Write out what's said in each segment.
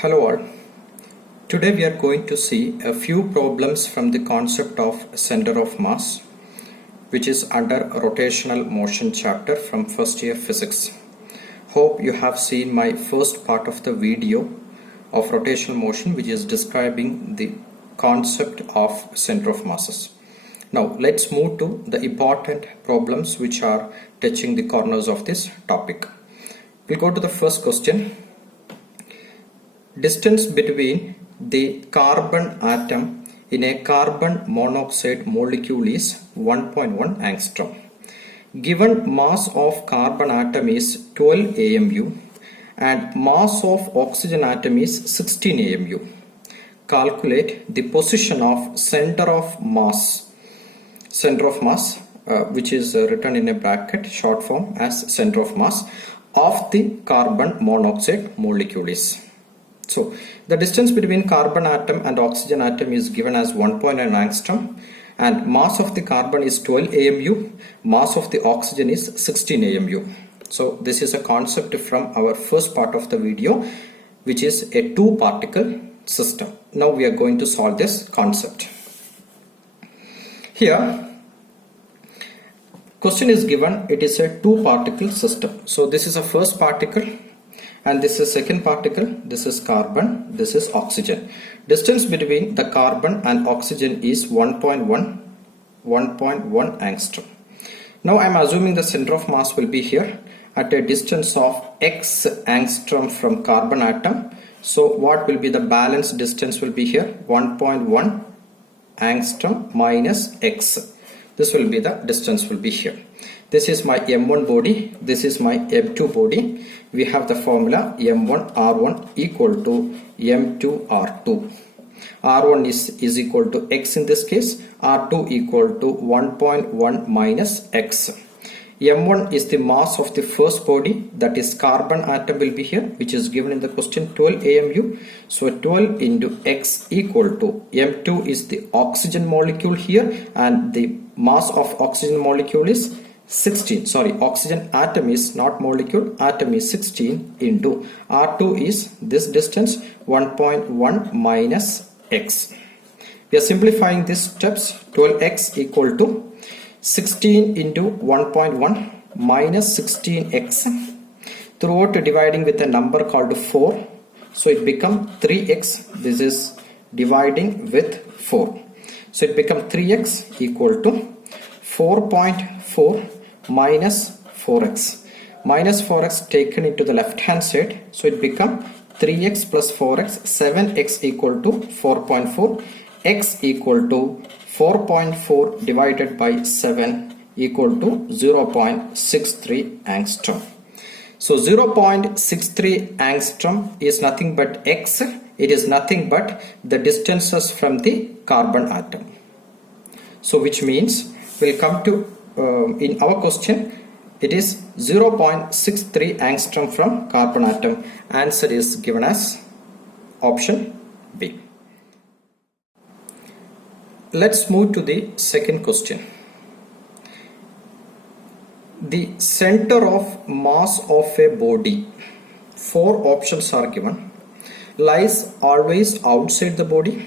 Hello all. Today we are going to see a few problems from the concept of center of mass, which is under Rotational Motion chapter from first year physics. Hope you have seen my first part of the video of rotational motion, which is describing the concept of center of masses. Now let's move to the important problems which are touching the corners of this topic. We'll go to the first question. Distance between the carbon atom in a carbon monoxide molecule is 1.1 angstrom. Given mass of carbon atom is 12 AMU and mass of oxygen atom is 16 AMU. Calculate the position of center of mass, which is written in a bracket, short form as center of mass of the carbon monoxide molecule is. So the distance between carbon atom and oxygen atom is given as 1.9 angstrom and mass of the carbon is 12 AMU, mass of the oxygen is 16 AMU. So this is a concept from our first part of the video, which is a two particle system. Now we are going to solve this concept. Here question is given, it is a two particle system. So this is a first particle and this is second particle, this is carbon, this is oxygen. Distance between the carbon and oxygen is 1.1 angstrom. Now I am assuming the center of mass will be here at a distance of x angstrom from carbon atom. So what will be the balance distance will be here? 1.1 angstrom minus x. This will be the distance will be here. This is my M1 body, this is my M2 body. We have the formula M1 R1 equal to M2 R2. R1 is equal to x in this case, R2 equal to 1.1 minus x. M1 is the mass of the first body, that is carbon atom will be here, which is given in the question 12 AMU. So 12 into x equal to M2 is the oxygen molecule here and the mass of oxygen molecule is 16. Sorry, oxygen atom is not molecule, atom is 16 into R2 is this distance 1.1 minus x. We are simplifying these steps. 12x equal to 16 into 1.1 minus 16x. Throughout dividing with a number called 4. So it becomes 3x. This is dividing with 4. So it becomes 3x equal to 4.4 minus 4x. Minus 4x taken into the left hand side. So it becomes 3x plus 4x, 7x equal to 4.4. X equal to 4.4 divided by 7 equal to 0.63 angstrom. So 0.63 angstrom is nothing but x. It is nothing but the distances from the carbon atom. So which means we'll come to in our question it is 0.63 angstrom from carbon atom. Answer is given as option B. Let's move to the second question. The center of mass of a body, four options are given. Lies always outside the body,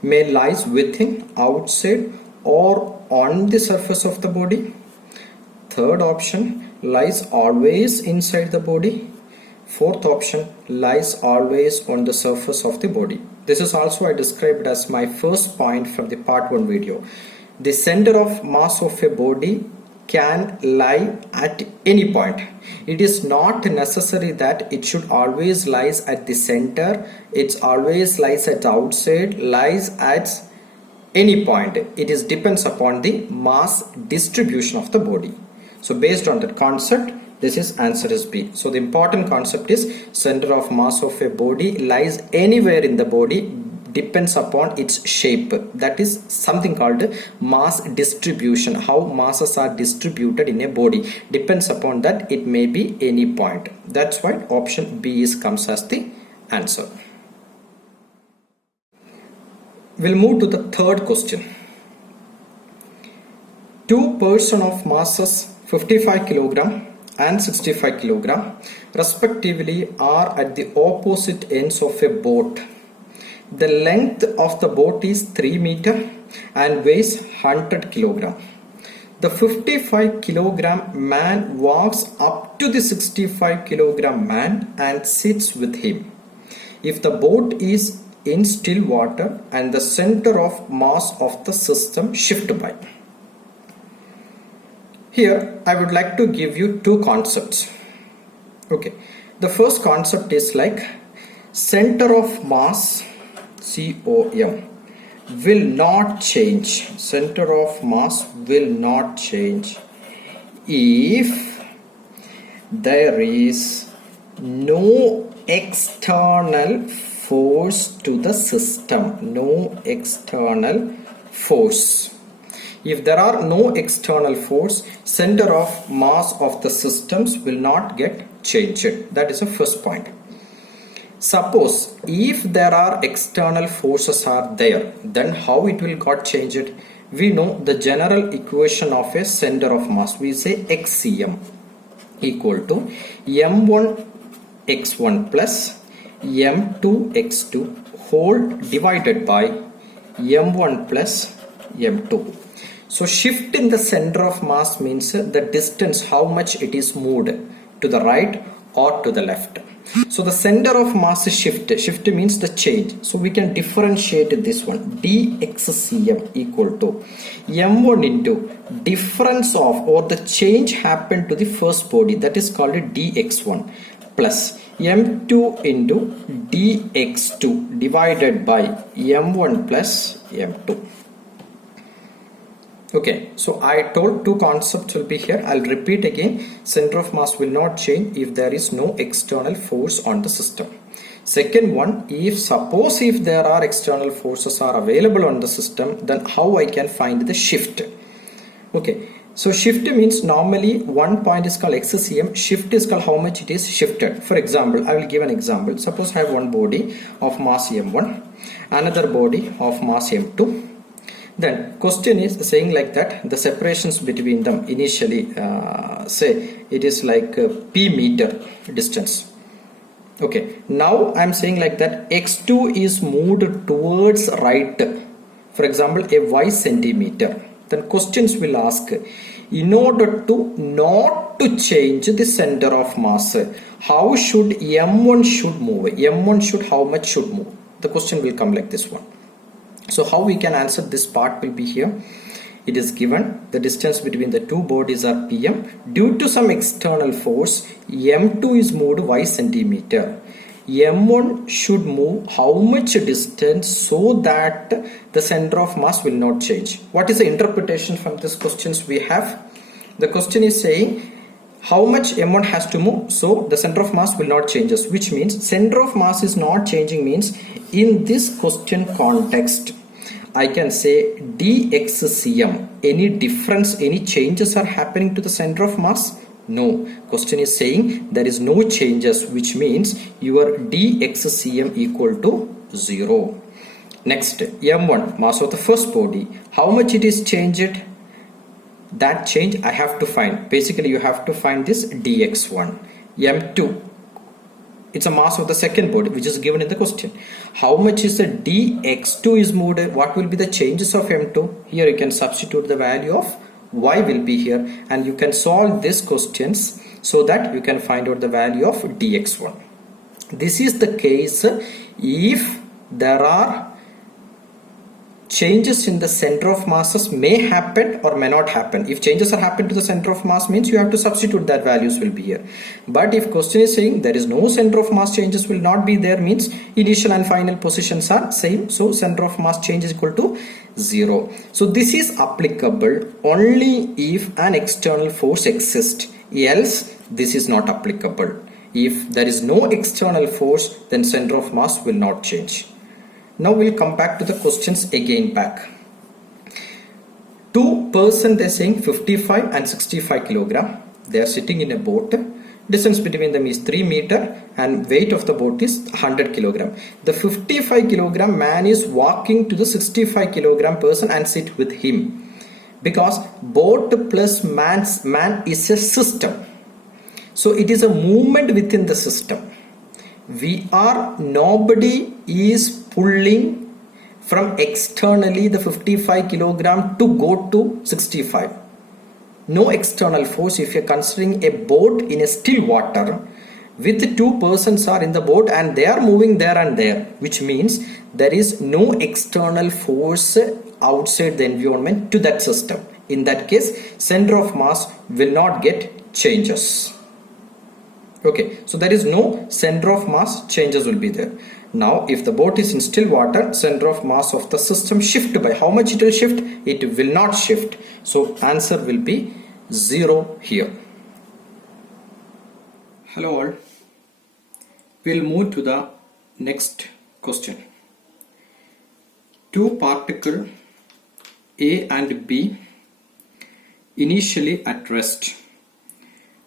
may lies within, outside or on the surface of the body. Third option, lies always inside the body. Fourth option, lies always on the surface of the body. This is also I described as my first point from the part 1 video. The center of mass of a body can lie at any point. It is not necessary that it should always lies at the center. It's always lies at the outside, lies at any point. It is depends upon the mass distribution of the body. So based on that concept, this is answer is B. So the important concept is center of mass of a body lies anywhere in the body, depends upon its shape. That is something called mass distribution. How masses are distributed in a body depends upon that. It may be any point. That's why option B comes as the answer. We'll move to the third question. Two person of masses 55 kilogram and 65 kilogram respectively are at the opposite ends of a boat. The length of the boat is 3 meter and weighs 100 kilogram. The 55 kilogram man walks up to the 65 kilogram man and sits with him. If the boat is in still water and the center of mass of the system shift by. Here I would like to give you two concepts. Okay, the first concept is like center of mass COM will not change. Center of mass will not change if there is no external force to the system. No external force. If there are no external force, center of mass of the systems will not get changed. That is the first point. Suppose if there are external forces are there, then how it will got changed? We know the general equation of a center of mass. We say XCM equal to M1 x1 plus M2 x2 whole divided by M1 plus M2. So shift in the center of mass means the distance, how much it is moved to the right or to the left. So the center of mass is shift. Shift means the change. So we can differentiate this one. dxcm equal to m1 into difference of or the change happened to the first body, that is called dx1 plus m2 into dx2 divided by m1 plus m2. Okay, so I told two concepts will be here. I'll repeat again. Center of mass will not change if there is no external force on the system. Second one, suppose if there are external forces are available on the system, then how I can find the shift? Okay, so shift means normally one point is called XCM. Shift is called how much it is shifted. For example, I will give an example. Suppose I have one body of mass m1, another body of mass m2. Then question is saying like that the separations between them initially say it is like p meter distance. Okay, now I am saying like that x2 is moved towards right, for example a y centimeter. Then questions will ask, in order to not to change the center of mass, how should m1 should move? M1 should how much should move? The question will come like this one. So how we can answer this part will be here. It is given the distance between the two bodies are pm. Due to some external force, m2 is moved y centimeter. m1 should move how much distance so that the center of mass will not change. What is the interpretation from this questions we have? The question is saying how much m1 has to move so the center of mass will not change, which means center of mass is not changing means in this question context I can say dxcm. Any difference, any changes are happening to the center of mass? No. Question is saying there is no changes, which means your dxcm equal to 0. Next, m1 mass of the first body. How much it is changed? That change I have to find. Basically you have to find this dx1. m2, it's a mass of the second body which is given in the question. How much is the dx2 is moved? What will be the changes of m2? Here you can substitute the value of y will be here and you can solve these questions so that you can find out the value of dx1. This is the case if there are changes in the center of masses may happen or may not happen. If changes are happen to the center of mass means you have to substitute that values will be here. But if question is saying there is no center of mass changes will not be there means initial and final positions are same. So center of mass change is equal to 0. So this is applicable only if an external force exists. Else this is not applicable. If there is no external force then center of mass will not change. Now we'll come back to the questions again back. Two person they're saying 55 and 65 kilogram. They are sitting in a boat. Distance between them is 3 meter and weight of the boat is 100 kilogram. The 55 kilogram man is walking to the 65 kilogram person and sit with him. Because boat plus man is a system. So it is a movement within the system. Nobody is pulling from externally the 55 kilogram to go to 65. No external force. If you are considering a boat in a still water with two persons are in the boat and they are moving there and there, which means there is no external force outside the environment to that system. In that case, center of mass will not get changes. Okay, so there is no center of mass changes will be there. Now if the boat is in still water, center of mass of the system shift by how much it will shift? It will not shift. So answer will be 0 here. Hello all. We'll move to the next question. Two particles A and B initially at rest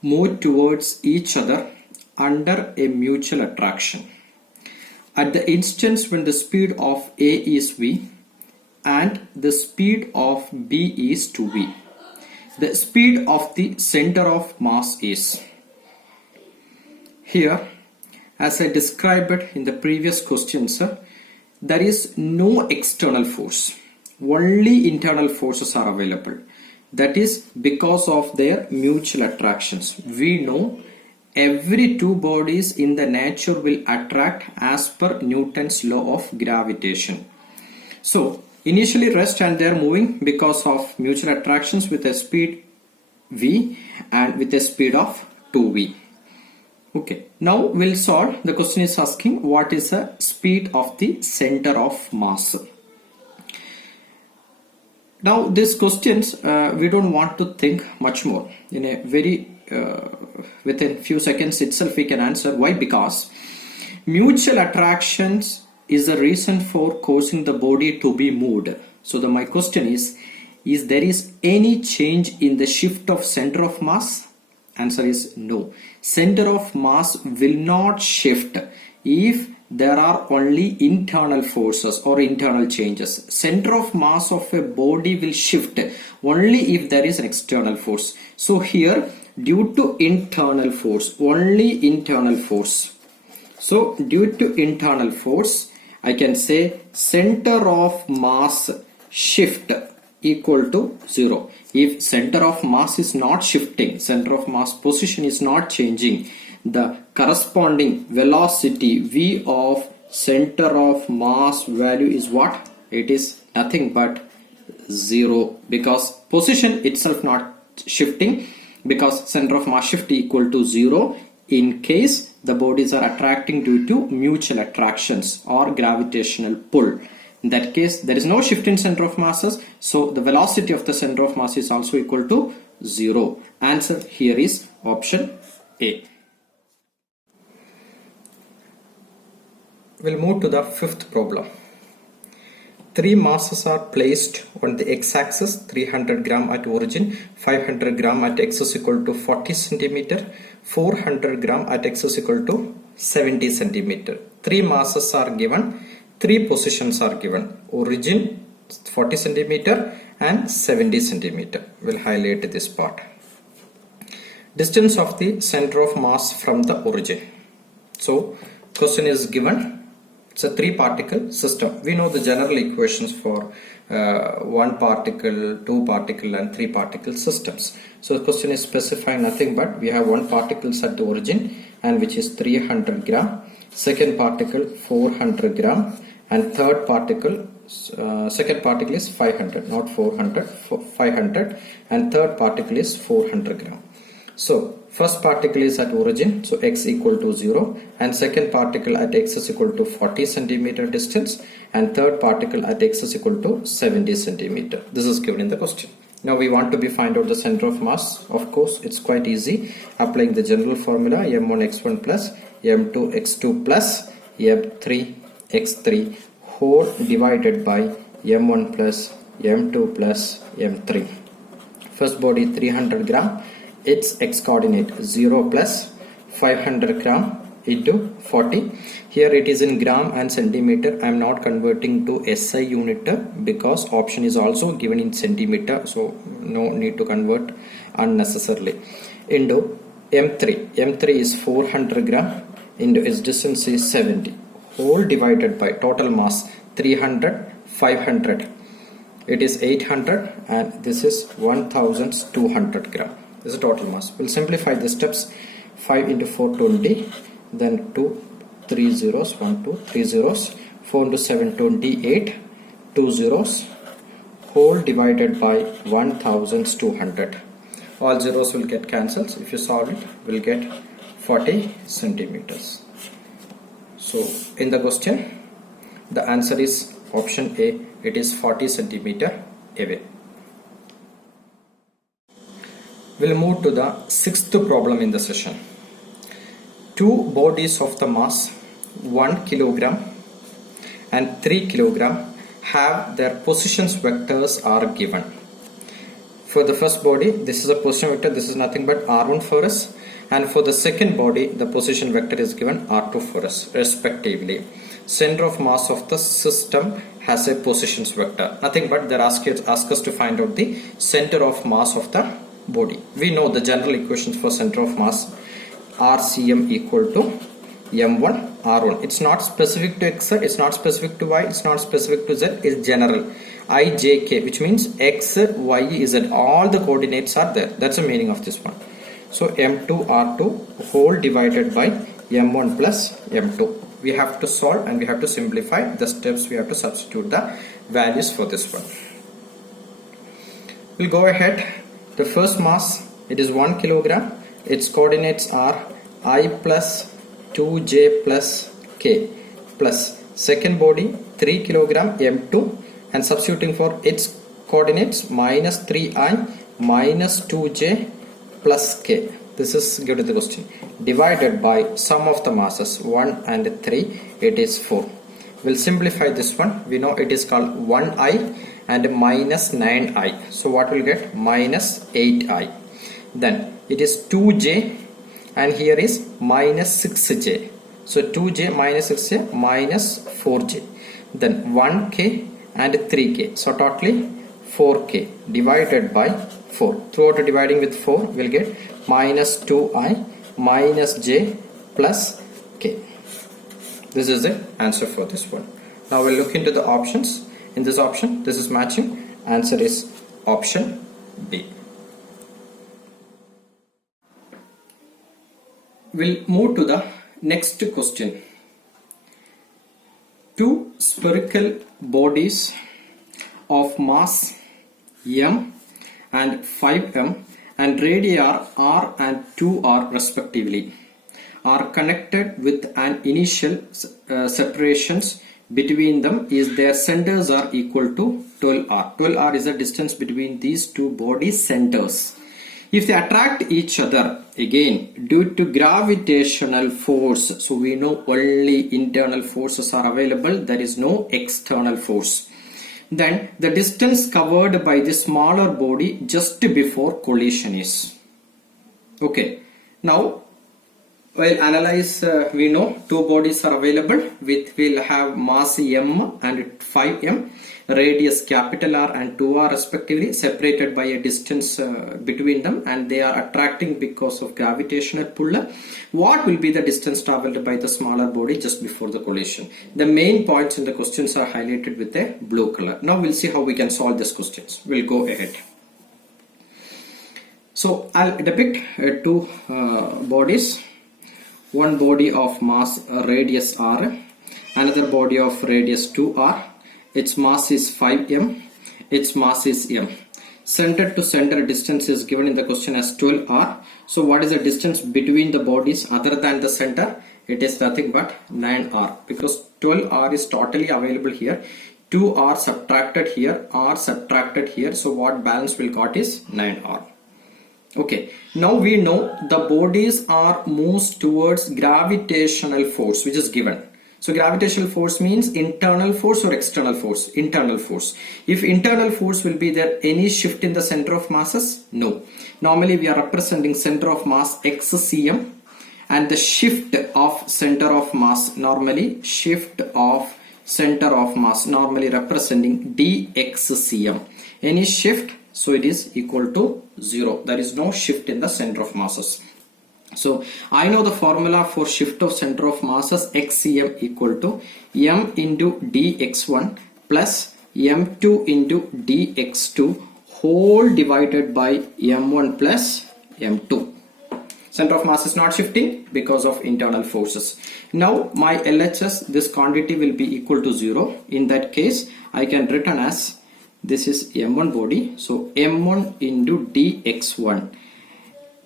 move towards each other under a mutual attraction. At the instance when the speed of A is v and the speed of B is 2v, the speed of the center of mass is. Here, as I described it in the previous questions, there is no external force. Only internal forces are available. That is because of their mutual attractions. We know every two bodies in the nature will attract as per Newton's law of gravitation. So initially rest and they are moving because of mutual attractions with a speed v and with a speed of 2v. Okay, now we'll solve. The question is asking what is the speed of the center of mass. Now these questions we don't want to think much more. In a very within few seconds itself we can answer. Why? Because mutual attractions is the reason for causing the body to be moved. So my question is there is any change in the shift of center of mass? Answer is no. Center of mass will not shift if there are only internal forces or internal changes. Center of mass of a body will shift only if there is an external force. So here, due to internal force, only internal force. So due to internal force, I can say center of mass shift equal to 0. If center of mass is not shifting, center of mass position is not changing, the corresponding velocity v of center of mass value is what? It is nothing but 0, because position itself not shifting, because center of mass shift equal to 0 in case the bodies are attracting due to mutual attractions or gravitational pull. In that case, there is no shift in center of masses, so the velocity of the center of mass is also equal to 0. Answer here is option A. We'll move to the fifth problem. Three masses are placed on the x-axis, 300 gram at origin, 500 gram at x is equal to 40 centimeter, 400 gram at x is equal to 70 centimeter. Three masses are given, three positions are given, origin 40 centimeter and 70 centimeter. We'll highlight this part. Distance of the center of mass from the origin. So question is given. It's a three particle system. We know the general equations for one particle, two particle and three particle systems. So the question is specifying nothing but we have one particle at the origin and which is 300 gram, second particle 400 gram and third particle, second particle is 500, not 400, 500 and third particle is 400 gram. So first particle is at origin, so x equal to 0, and second particle at x is equal to 40 centimeter distance and third particle at x is equal to 70 centimeter. This is given in the question. Now we want to find out the center of mass. Of course it's quite easy, applying the general formula m1x1 plus m2x2 plus m3x3 whole divided by m1 plus m2 plus m3. First body 300 gram, its x coordinate 0 plus 500 gram into 40. Here it is in gram and centimeter. I am not converting to SI unit because option is also given in centimeter, so no need to convert unnecessarily. Into M3 is 400 gram into its distance is 70, whole divided by total mass 300, 500, it is 800, and this is 1200 gram. This is total mass. We'll simplify the steps. 5 into 4 20, then 2 3 zeros, 1 2 3 zeros, 4 into 7 28, 2 zeros, whole divided by 1200. All zeros will get cancelled. If you solve it, we'll get 40 centimeters. So in the question, the answer is option A. It is 40 centimeter away. We'll move to the sixth problem in the session. Two bodies of the mass 1 kilogram and 3 kilogram have their positions vectors are given. For the first body, this is a position vector, this is nothing but R1 for us, and for the second body, the position vector is given R2 for us respectively. Center of mass of the system has a positions vector, nothing but they're ask us to find out the center of mass of the body. We know the general equations for center of mass, RCM equal to M1 R1. It's not specific to X, it's not specific to Y, it's not specific to Z, it's general. I, J, K, which means X, Y, Z, all the coordinates are there. That's the meaning of this one. So M2 R2 whole divided by M1 plus M2. We have to solve and we have to simplify the steps. We have to substitute the values for this one. We'll go ahead. The first mass, it is 1 kilogram. Its coordinates are I plus 2J plus K, plus second body 3 kilogram M2, and substituting for its coordinates minus 3I minus 2J plus K. This is given to the question. Divided by sum of the masses 1 and 3, it is 4. We'll simplify this one. We know it is called 1I and minus 9I. So what we'll get? Minus 8I. Then it is 2J and here is minus 6J. So 2J minus 6J minus 4J. Then 1K and 3K. So totally 4K divided by 4. Throughout dividing with 4, we'll get minus 2I minus J plus K. This is the answer for this one. Now we'll look into the options. In this option, this is matching. Answer is option B. We'll move to the next question. Two spherical bodies of mass M and 5M and radii R and 2R respectively are connected with an initial separations between them is their centers are equal to 12R. 12R is the distance between these two body centers. If they attract each other, again due to gravitational force, so we know only internal forces are available, there is no external force, then the distance covered by the smaller body just before collision is. Okay, now we'll analyze. We know two bodies are available with will have mass M and 5M, radius capital R and 2R respectively, separated by a distance between them, and they are attracting because of gravitational pull. What will be the distance traveled by the smaller body just before the collision? The main points in the questions are highlighted with a blue color. Now we'll see how we can solve these questions. We'll go ahead. So I'll depict two bodies. One body of mass radius R, another body of radius 2R. Its mass is 5M, its mass is M. Center to center distance is given in the question as 12R. So what is the distance between the bodies other than the center? It is nothing but 9R, because 12R is totally available here. 2R subtracted here, R subtracted here. So what balance will got is 9R. Okay, now we know the bodies are moves towards gravitational force, which is given. So gravitational force means internal force or external force? Internal force. If internal force, will be there any shift in the center of masses? No. Normally we are representing center of mass XCM, and the shift of center of mass, normally shift of center of mass, normally representing DXCM. Any shift, so it is equal to 0. There is no shift in the center of masses. So I know the formula for shift of center of mass as xcm equal to m into dx1 plus m2 into dx2 whole divided by m1 plus m2. Center of mass is not shifting because of internal forces. Now my LHS, this quantity will be equal to 0. In that case, I can written as this is m1 body. So m1 into dx1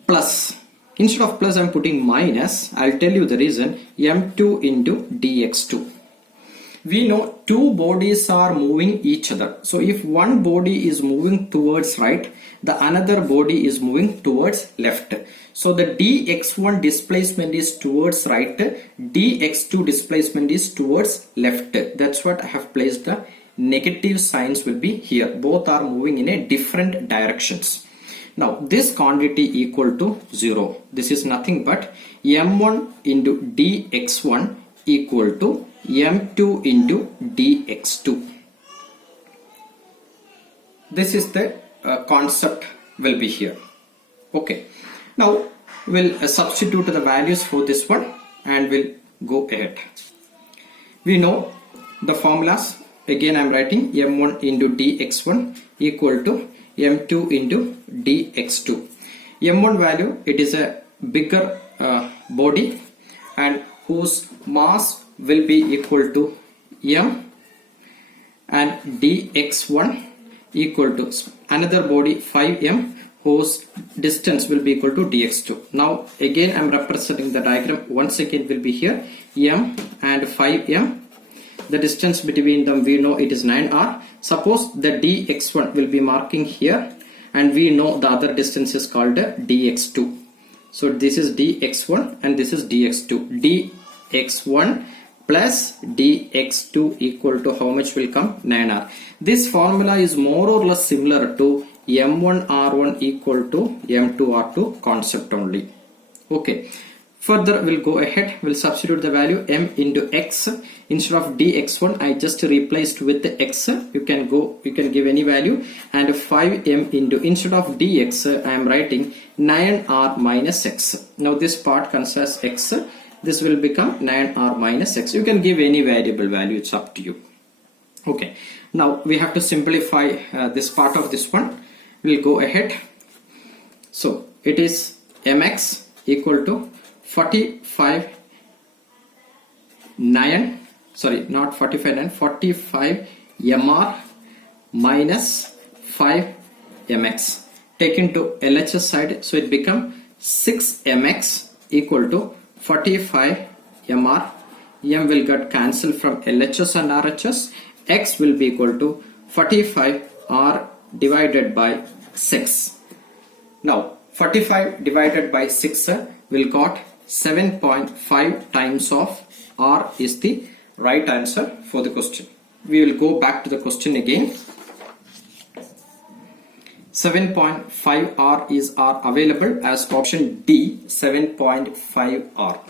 plus, instead of plus I am putting minus. I'll tell you the reason. m2 into dx2. We know two bodies are moving each other. So if one body is moving towards right, the another body is moving towards left. So the dx1 displacement is towards right, dx2 displacement is towards left. That's what I have placed. The negative signs will be here. Both are moving in a different directions. Now this quantity equal to 0. This is nothing but m1 into dx1 equal to m2 into dx2. This is the concept will be here. Okay. Now we'll substitute the values for this one and we'll go ahead. We know the formulas. Again I'm writing m1 into dx1 equal to m2 into dx2. m1 value, it is a bigger body and whose mass will be equal to m, and dx1 equal to another body 5m whose distance will be equal to dx2. Now again I am representing the diagram. Once again will be here m and 5m. The distance between them we know it is 9r. Suppose the dx1 will be marking here and we know the other distance is called dx2. So this is dx1 and this is dx2. dx1 plus dx2 equal to how much will come? 9r. This formula is more or less similar to m1r1 equal to m2r2 concept only. Okay. Further we'll go ahead, we'll substitute the value m into x. Instead of dx1 I just replaced with the x. You can give any value, and 5m into, instead of dx I am writing 9r minus x. Now this part consists x. This will become 9r minus x. You can give any variable value, it's up to you. Okay. Now we have to simplify this part of this one. We'll go ahead. So it is mx equal to 45 mr minus 5 mx. Taken to LHS side, so it become 6 mx equal to 45 mr. M will get cancelled from LHS and RHS. X will be equal to 45 r divided by 6. Now 45 divided by 6 will got 7.5 times of r is the right answer for the question. We will go back to the question again. 7.5 r is r available as option D, 7.5 r.